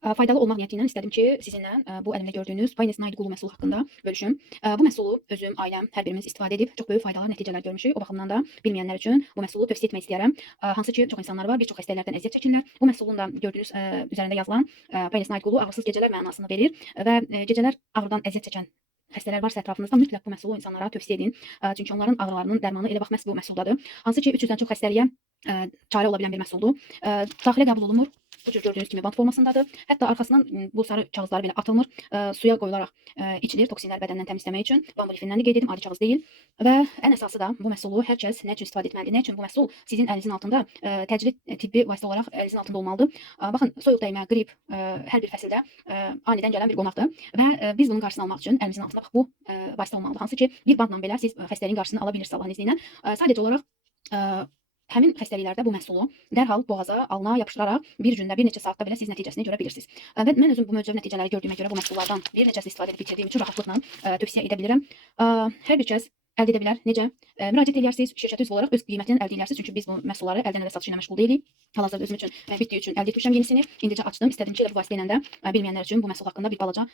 Faydalı olmaq niyyəti ilə istədim ki, sizinlə bu əlimdə gördüyünüz Finance Night qulu məhsulu haqqında bölüşüm. Bu məhsulu özüm, ailəm, hər birimiz istifadə edib çox böyük faydalar, nəticələr görmüşük. O baxımdan da bilməyənlər üçün bu məhsulu tövsiyə etmək istəyirəm. Hansı ki, çox insanlar var, bir çox xəstəliklərdən əziyyət çəkirlər. Bu məhsulun da gördüyünüz üzərində yazılan Finance Night qulu ağrısız gecələr mənasını verir və gecələr ağrıdan əziyyət çəkən xəstələr varsa ətrafınızda mütləq bu məhsulu insanlara tövsiyə edin. Çünki onların ağrılarının dərmanı elə bax məhz bu məhsuldadır. Hansı ki, 300-dən çox xəstəliyə çarə ola bilən bir məhsuldur. Daxilə qəbul olunmur. Bu cür gördüyünüz kimi bant formasındadır. Hətta arxasından bu sarı kağızları belə atılmır. Suya qoyularaq içilir toksinlər bədəndən təmizləmək üçün. Bambu lifindən də qeyd edim, adi kağız deyil. Və ən əsası da bu məhsulu hər kəs nə üçün istifadə etməlidir? Nə üçün bu məhsul sizin əlinizin altında təcili tibbi vasitə olaraq əlinizin altında olmalıdır? Baxın, soyuq dəymə, qrip hər bir fəsildə anidən gələn bir qonaqdır və biz bunun qarşısını almaq üçün əlimizin altında bax bu vasitə olmalıdır. Hansı ki, bir bantla belə siz xəstəliyin qarşısını ala bilirsiniz Allahın izni ilə. Sadəcə olaraq həmin xəstəliklərdə bu məhsulu dərhal boğaza, alına yapışdıraraq bir gündə, bir neçə saatda belə siz nəticəsini görə bilirsiniz. Və mən özüm bu möcüzəvi nəticələri gördüyümə görə bu məhsullardan bir neçəsini istifadə edib bitirdiyim üçün rahatlıqla tövsiyə edə bilirəm. Hər bir kəs əldə edə bilər. Necə? Müraciət edərsiniz, şirkət üzvü olaraq öz qiymətini əldə edərsiniz. Çünki biz bu məhsulları əldən ələ satışı ilə məşğul deyilik. Hal-hazırda özüm üçün bitdiyi üçün əldə etmişəm yenisini. İndicə açdım. İstədim ki, elə bu vasitə ilə də bilməyənlər üçün bu məhsul haqqında bir balaca